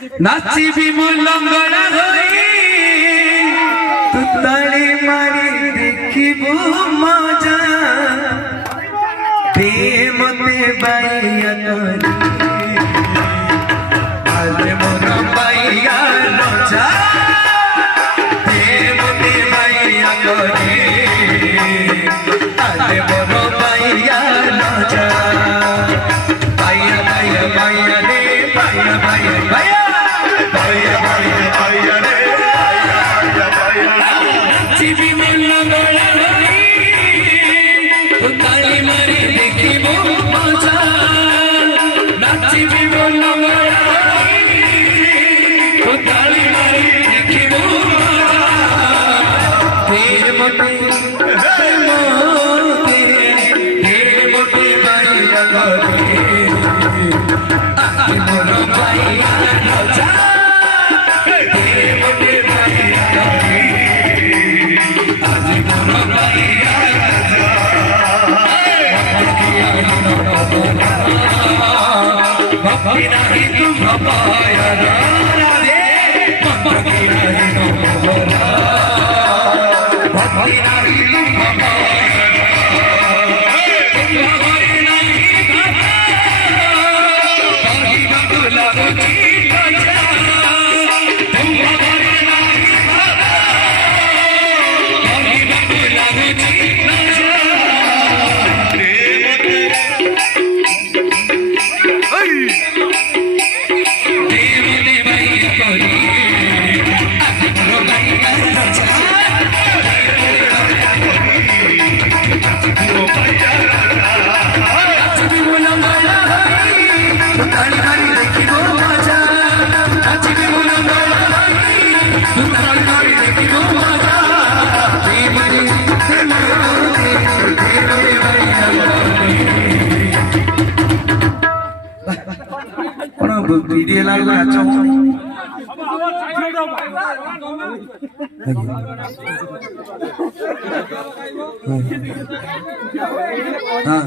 नाचिबी मो लंगड़ा होई तू ताली मारी देखिबू मजा दे मते बाइया करी आज मोर बाइया नचा दे मते बाइया करी आज मोर बाइया नचा बाइया बाइया बाइया रे बाइया बाइया बाइया बाइया बाइया बाइया रे बाइया बाइया नाचिबी मो लंगड़ा होई तू ताली मारी देखिबू मजा नाचिबी मो लंगड़ा होई तू ताली मारी देखिबू मजा तेर मोटे बाइया गरी मोर बाइया नचा तेरे मोटे बाइया गरी आज मोर बाइया नचा भक्ति नहीं तुम भपाया राधे भक्ति नहीं तुम भोला भक्ति नहीं तुम भपाया वीडियो लाल अच्छा हाँ